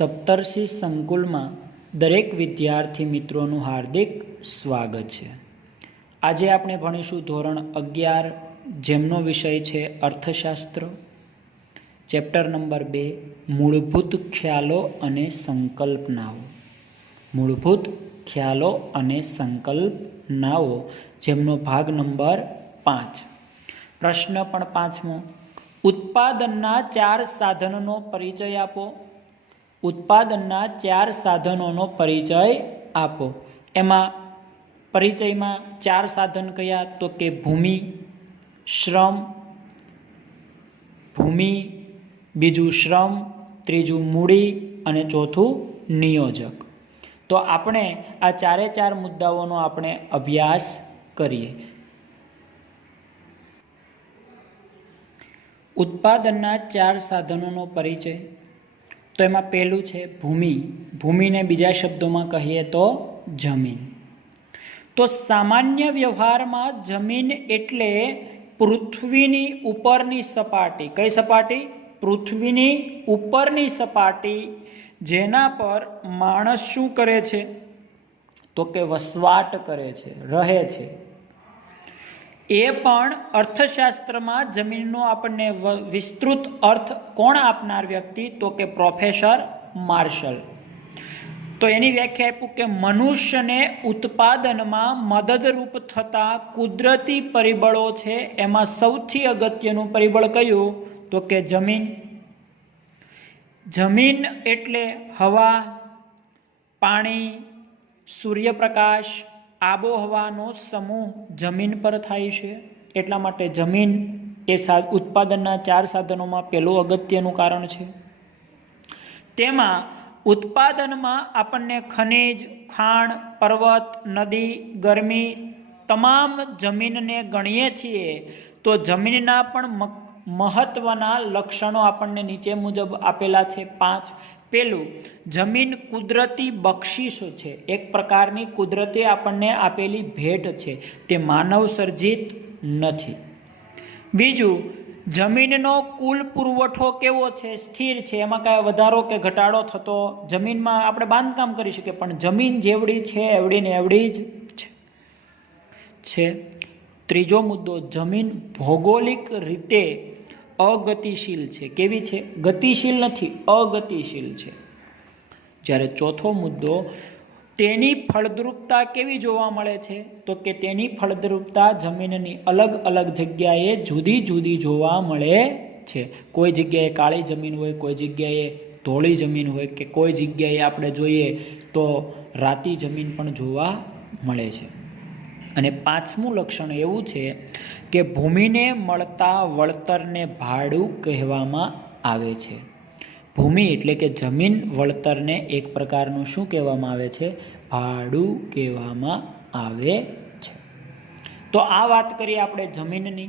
સપ્તર્ષિ સંકુલમાં દરેક વિદ્યાર્થી મિત્રોનું હાર્દિક સ્વાગત છે। આજે આપણે ભણીશું ધોરણ 11 જેમનો વિષય છે અર્થશાસ્ત્ર, ચેપ્ટર નંબર 2 મૂળભૂત ખ્યાલો અને સંકલ્પનાઓ। મૂળભૂત ખ્યાલો અને સંકલ્પનાઓ જેમનો ભાગ નંબર 5। પ્રશ્ન પણ 5મો, ઉત્પાદનના 4 સાધનોનો પરિચય આપો। ઉત્પાદનના 4 સાધનોનો પરિચય આપો। એમાં પરિચયમાં 4 સાધન કયા? તો કે ભૂમિ, શ્રમ, ભૂમિ, બીજું શ્રમ, ત્રીજું મૂડી અને ચોથું નિયોજક। તો આપણે આ 4 મુદ્દાઓનો આપણે અભ્યાસ કરીએ। ઉત્પાદનના 4 સાધનોનો પરિચય, તો એમાં પહેલું છે ભૂમિ। ભૂમિને બીજા શબ્દોમાં કહીએ તો જમીન। તો સામાન્ય વ્યવહારમાં જમીન એટલે પૃથ્વીની ઉપરની સપાટી। કઈ સપાટી? પૃથ્વીની ઉપરની સપાટી, જેના પર માણસ શું કરે છે? તો કે વસવાટ કરે છે, રહે છે। એ પણ અર્થશાસ્ત્રમાં જમીનનો આપણને વિસ્તૃત અર્થ કોણ આપનાર વ્યક્તિ? તો કે પ્રોફેસર માર્શલ। તો એની વ્યાખ્યા આપ્યું કે મનુષ્યને ઉત્પાદનમાં મદદરૂપ થતા કુદરતી પરિબળો છે, એમાં સૌથી અગત્યનું પરિબળ કયું? તો કે જમીન। જમીન એટલે હવા, પાણી, સૂર્યપ્રકાશ, આબોહવાનો સમૂહ જમીન પર થાય છે। એટલા માટે જમીન એ ઉત્પાદનના 4 સાધનોમાં પહેલું અગત્યનું કારણ છે। તેમાં ઉત્પાદનમાં આપણને ખનિજ, ખાણ, પર્વત, નદી, ગરમી તમામ જમીનને ગણીએ છીએ। તો જમીનના પણ મહત્વના લક્ષણો આપણને નીચે મુજબ આપેલા છે 5। પેલું, જમીન કુદરતી બક્ષિસ છે, એક પ્રકારની કુદરતે આપણને આપેલી ભેટ છે, તે માનવ સર્જિત નથી। બીજું, જમીનનો કુલ પુરવઠો કેવો છે? સ્થિર છે, એમાં કાંઈ વધારો કે ઘટાડો થતો જમીનમાં આપણે બાંધકામ કરી શકીએ, પણ જમીન જેવડી છે એવડી ને એવડી જ છે। ત્રીજો મુદ્દો, જમીન ભૌગોલિક રીતે અગતિશીલ છે। કેવી છે? ગતિશીલ નથી, અગતિશીલ છે। જ્યારે ચોથો મુદ્દો, તેની ફળદ્રુપતા કેવી જોવા મળે છે? તો કે તેની ફળદ્રુપતા જમીનની અલગ અલગ જગ્યાએ જુદી જુદી જોવા મળે છે। કોઈ જગ્યાએ કાળી જમીન હોય, કોઈ જગ્યાએ ધોળી જમીન હોય, કે કોઈ જગ્યાએ આપણે જોઈએ તો રાતી જમીન પણ જોવા મળે છે। અને 5મું લક્ષણ એવું છે કે ભૂમિને મળતા વળતરને ભાડું કહેવામાં આવે છે। ભૂમિ એટલે કે જમીન વળતરને એક પ્રકારનું શું કહેવામાં આવે છે? ભાડું કહેવામાં આવે છે। તો આ વાત કરીએ આપણે જમીનની।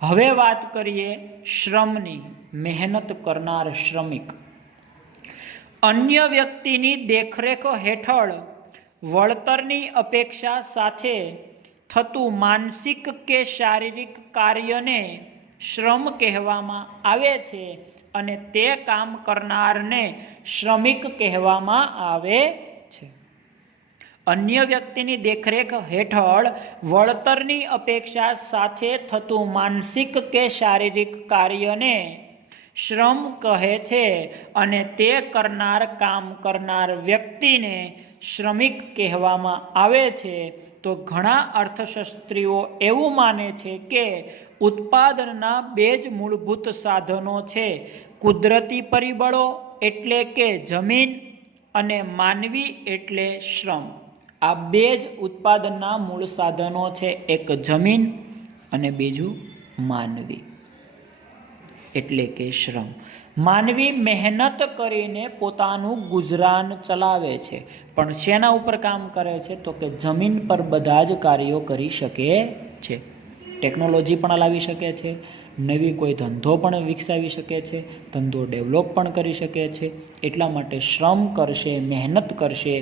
હવે વાત કરીએ શ્રમની, મહેનત કરનાર શ્રમિક। અન્ય વ્યક્તિની દેખરેખ હેઠળ વળતરની અપેક્ષા સાથે થતું માનસિક કે શારીરિક કાર્યને શ્રમ કહેવામાં આવે છે, અને તે કામ કરનારને શ્રમિક કહેવામાં આવે છે। અન્ય વ્યક્તિની દેખરેખ હેઠળ વળતરની અપેક્ષા સાથે થતું માનસિક કે શારીરિક કાર્યને શ્રમ કહે છે, અને તે કરનાર કામ કરનાર વ્યક્તિને શ્રમિક કહેવામાં આવે છે। તો ઘણા અર્થશાસ્ત્રીઓ એવું માને છે કે ઉત્પાદનના 2 જ મૂળભૂત સાધનો છે, કુદરતી પરિબળો એટલે કે જમીન અને માનવી એટલે શ્રમ। આ 2 જ ઉત્પાદનના મૂળ સાધનો છે, એક જમીન અને બીજું માનવી એટલે કે શ્રમ। માનવી મહેનત કરીને પોતાનું ગુજરાન ચલાવે છે, પણ શેના ઉપર કામ કરે છે? તો કે જમીન પર બધા જ કાર્યો કરી શકે છે। ટેકનોલોજી પણ લાવી શકે છે, નવી કોઈ ધંધો પણ વિકસાવી શકે છે, ધંધો ડેવલપ પણ કરી શકે છે। એટલા માટે શ્રમ કરશે, મહેનત કરશે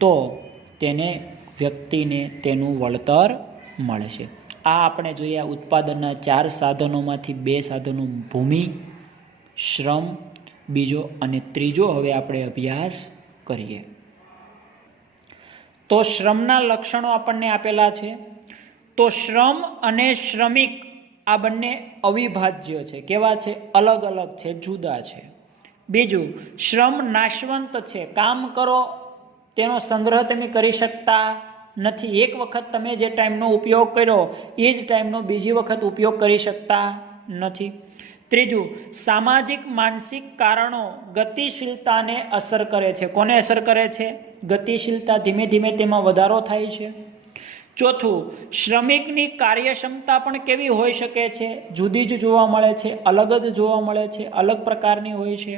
તો તેને વ્યક્તિને તેનું વળતર મળશે। આ આપણે જોઈએ ઉત્પાદનના 4 સાધનોમાંથી 2 સાધનો ભૂમિ, શ્રમ બીજો અને ત્રીજો હવે આપણે અભ્યાસ કરીએ. તો શ્રમના લક્ષણો આપણને આપેલા છે. તો શ્રમ અને શ્રમિક આ બંને અવિભાજ્ય છે. કેવા છે? અલગ અલગ છે, જુદા છે. બીજું, શ્રમ નાશવંત છે. કામ કરો તેનો સંગ્રહ તમે કરી શકતા નથી. એક વખત તમે જે ટાઈમનો ઉપયોગ કર્યો એ જ ટાઈમનો બીજી વખત ઉપયોગ કરી શકતા નથી. ત્રીજું, સામાજિક માનસિક કારણો ગતિશીલતાને અસર કરે છે. કોને અસર કરે છે? ગતિશીલતા. ધીમે ધીમે તેમાં વધારો થાય છે. ચોથું, શ્રમિકની કાર્યક્ષમતા પણ કેવી હોઈ શકે છે? જુદી જ જોવા મળે છે, અલગ જ જોવા મળે છે, અલગ પ્રકારની હોય છે.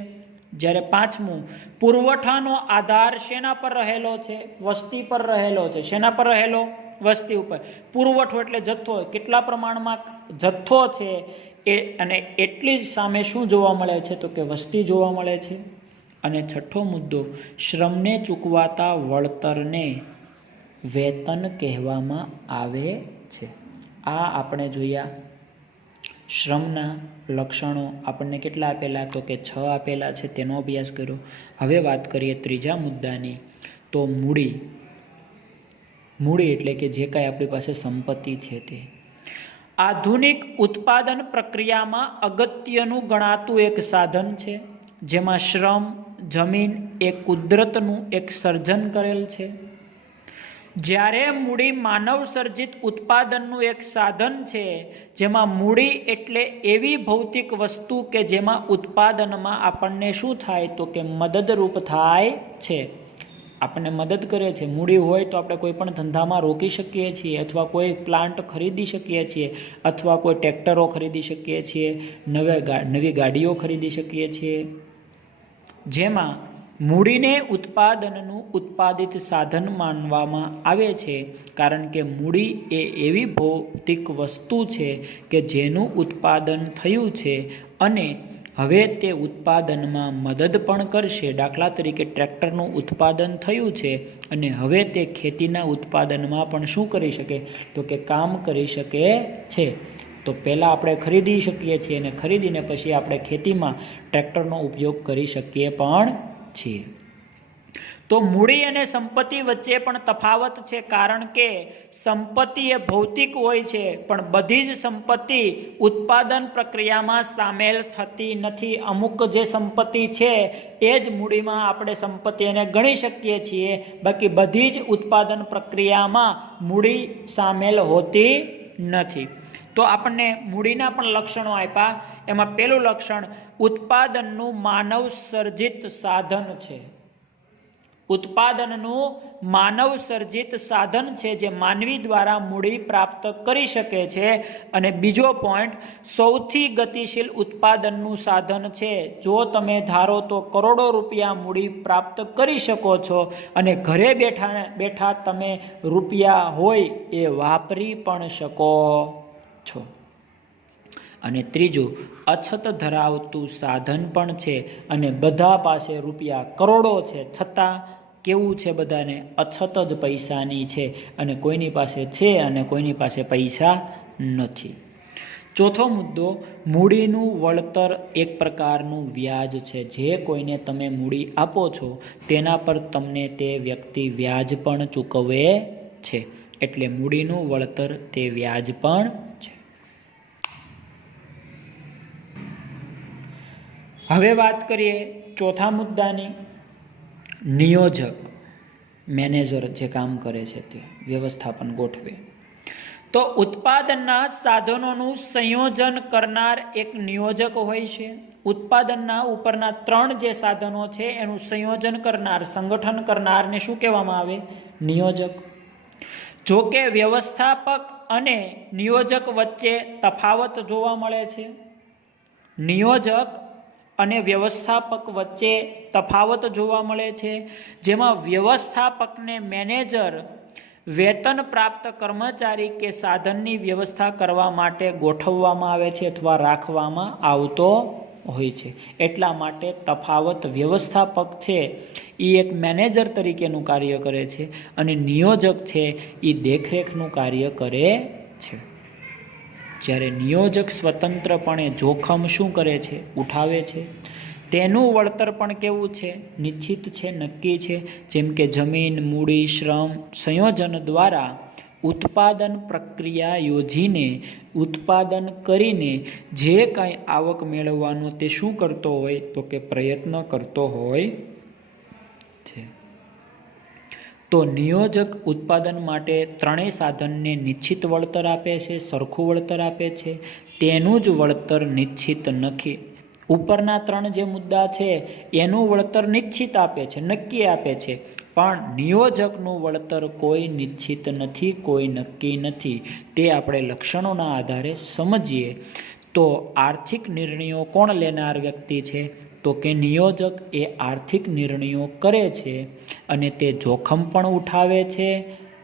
જ્યારે પાંચમું, પુરવઠાનો આધાર શેના પર રહેલો છે? વસ્તી પર રહેલો છે. શેના પર રહેલો? વસ્તી ઉપર. પુરવઠો એટલે જથ્થો. કેટલા પ્રમાણમાં જથ્થો છે એ, અને એટલી જ સામે શું જોવા મળે છે? તો કે વસ્તી જોવા મળે છે. અને છઠ્ઠો મુદ્દો, શ્રમને ચૂકવાતા વળતરને વેતન કહેવામાં આવે છે. આ આપણે જોયા શ્રમના લક્ષણો. આપણને કેટલા આપેલા? તો કે 6 આપેલા છે. તેનો અભ્યાસ કર્યો. હવે વાત કરીએ ત્રીજા મુદ્દાની. તો મૂડી. મૂડી એટલે કે જે કાંઈ આપણી પાસે સંપત્તિ છે તે આધુનિક ઉત્પાદન પ્રક્રિયામાં અગત્યનું ગણાતું એક સાધન છે, જેમાં શ્રમ, જમીન એ કુદરતનું એક સર્જન કરેલ છે. જ્યારે મૂડી માનવ સર્જિત ઉત્પાદનનું એક સાધન છે, જેમાં મૂડી એટલે એવી ભૌતિક વસ્તુ કે જેમાં ઉત્પાદનમાં આપણને શું થાય? તો કે મદદરૂપ થાય છે, આપણને મદદ કરે છે. મૂડી હોય તો આપણે કોઈ પણ ધંધામાં રોકી શકીએ છીએ, અથવા કોઈ પ્લાન્ટ ખરીદી શકીએ છીએ, અથવા કોઈ ટ્રેક્ટરો ખરીદી શકીએ છીએ, નવી ગાડીઓ ખરીદી શકીએ છીએ. જેમાં મૂડીને ઉત્પાદનનું ઉત્પાદિત સાધન માનવામાં આવે છે, કારણ કે મૂડી એ એવી ભૌતિક વસ્તુ છે કે જેનું ઉત્પાદન થયું છે અને હવે તે ઉત્પાદનમાં મદદ પણ કરશે. દાખલા તરીકે ટ્રેક્ટરનું ઉત્પાદન થયું છે અને હવે તે ખેતીના ઉત્પાદનમાં પણ શું કરી શકે? તો કે કામ કરી શકે છે. તો પહેલાં આપણે ખરીદી શકીએ છીએ અને ખરીદીને પછી આપણે ખેતીમાં ટ્રેક્ટરનો ઉપયોગ કરી શકીએ પણ છીએ. તો મૂડી અને સંપત્તિ વચ્ચે પણ તફાવત છે, કારણ કે સંપત્તિ એ ભૌતિક હોય છે, પણ બધી જ સંપત્તિ ઉત્પાદન પ્રક્રિયામાં સામેલ થતી નથી. અમુક જે સંપત્તિ છે એ જ મૂડીમાં આપણે સંપત્તિને ગણી શકીએ છીએ, બાકી બધી જ ઉત્પાદન પ્રક્રિયામાં મૂડી સામેલ હોતી નથી. તો આપણને મૂડીના પણ લક્ષણો આપ્યા. એમાં પહેલું લક્ષણ, ઉત્પાદનનું માનવ સર્જિત સાધન છે. ઉત્પાદનનું માનવ સર્જિત સાધન છે, જે માનવી દ્વારા મૂડી પ્રાપ્ત કરી શકે છે. અને બીજો પોઈન્ટ, સૌથી ગતિશીલ ઉત્પાદનનું સાધન છે. જો તમે ધારો તો કરોડો રૂપિયા મૂડી પ્રાપ્ત કરી શકો છો અને ઘરે બેઠા તમે રૂપિયા હોય એ વાપરી પણ શકો છો. અને ત્રીજું, અછત ધરાવતું સાધન પણ છે, અને બધા પાસે રૂપિયા કરોડો છે, છતાં કેવું છે? બધાને અછત જ પૈસાની છે, અને કોઈની પાસે છે અને કોઈની પાસે પૈસા નથી. ચોથો મુદ્દો, મૂડીનું વળતર એક પ્રકારનું વ્યાજ છે. જે કોઈને તમે મૂડી આપો છો તેના પર તમને તે વ્યક્તિ વ્યાજ પણ ચૂકવે છે, એટલે મૂડીનું વળતર તે વ્યાજ પણ છે. હવે વાત કરીએ ચોથા મુદ્દાની. નિયોજક, મેનેજર જે કામ કરે છે તે વ્યવસ્થાપન ગોઠવે. તો ઉત્પાદનના સાધનોનું સંયોજન કરનાર એક નિયોજક હોય છે. ઉત્પાદનના ઉપરના 3 જે સાધનો છે એનું સંયોજન કરનાર, સંગઠન કરનારને શું કહેવામાં આવે? નિયોજક. જો કે વ્યવસ્થાપક અને નિયોજક વચ્ચે તફાવત જોવા મળે છે. નિયોજક અને વ્યવસ્થાપક વચ્ચે તફાવત જોવા મળે છે, જેમાં વ્યવસ્થાપકને મેનેજર વેતન પ્રાપ્ત કર્મચારી કે સાધનની વ્યવસ્થા કરવા માટે ગોઠવવામાં આવે છે અથવા રાખવામાં આવતો હોય છે. એટલા માટે તફાવત, વ્યવસ્થાપક છે એ એક મેનેજર તરીકેનું કાર્ય કરે છે અને નિયોજક છે એ દેખરેખનું કાર્ય કરે છે. જ્યારે નિયોજક સ્વતંત્રપણે જોખમ શું કરે છે? ઉઠાવે છે. તેનું વળતર પણ કેવું છે? નિશ્ચિત છે, નક્કી છે. જેમ કે જમીન, મૂડી, શ્રમ સંયોજન દ્વારા ઉત્પાદન પ્રક્રિયા યોજીને ઉત્પાદન કરીને જે કાંઈ આવક મેળવવાનો તે શું કરતો હોય? તો કે પ્રયત્ન કરતો હોય છે. તો નિયોજક ઉત્પાદન માટે ત્રણેય સાધનને નિશ્ચિત વળતર આપે છે, સરખું વળતર આપે છે. તેનું જ વળતર નિશ્ચિત નથી. ઉપરના ત્રણ જે મુદ્દા છે એનું વળતર નિશ્ચિત આપે છે, નક્કી આપે છે, પણ નિયોજકનું વળતર કોઈ નિશ્ચિત નથી, કોઈ નક્કી નથી. તે આપણે લક્ષણોના આધારે સમજીએ તો આર્થિક નિર્ણયો કોણ લેનાર વ્યક્તિ છે? તો કે નિયોજક એ આર્થિક નિર્ણયો કરે છે અને તે જોખમ પણ ઉઠાવે છે.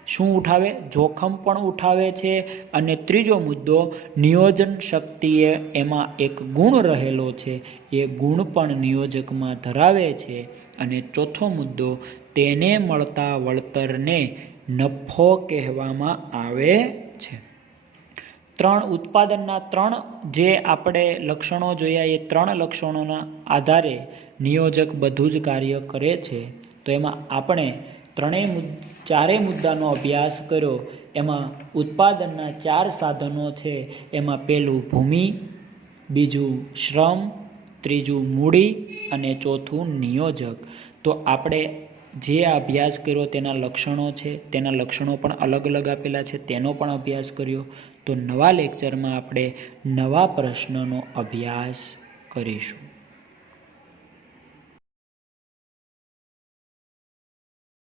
શું ઉઠાવે? જોખમ પણ ઉઠાવે છે. અને ત્રીજો મુદ્દો, નિયોજન શક્તિએ એમાં એક ગુણ રહેલો છે, એ ગુણ પણ નિયોજકમાં ધરાવે છે. અને ચોથો મુદ્દો, તેને મળતા વળતરને નફો કહેવામાં આવે છે. ત્રણ ઉત્પાદનના ત્રણ જે આપણે લક્ષણો જોયા એ ત્રણ લક્ષણોના આધારે નિયોજક બધું જ કાર્ય કરે છે. તો એમાં આપણે ચારેય મુદ્દાનો અભ્યાસ કર્યો. એમાં ઉત્પાદનના 4 સાધનો છે. એમાં પહેલું ભૂમિ, બીજું શ્રમ, ત્રીજું મૂડી અને ચોથું નિયોજક. તો આપણે જે અભ્યાસ કર્યો તેના લક્ષણો છે, તેના લક્ષણો પણ અલગ અલગ આપેલા છે, તેનો પણ અભ્યાસ કર્યો. તો નવા લેક્ચરમાં આપણે નવા પ્રશ્નનો અભ્યાસ કરીશું.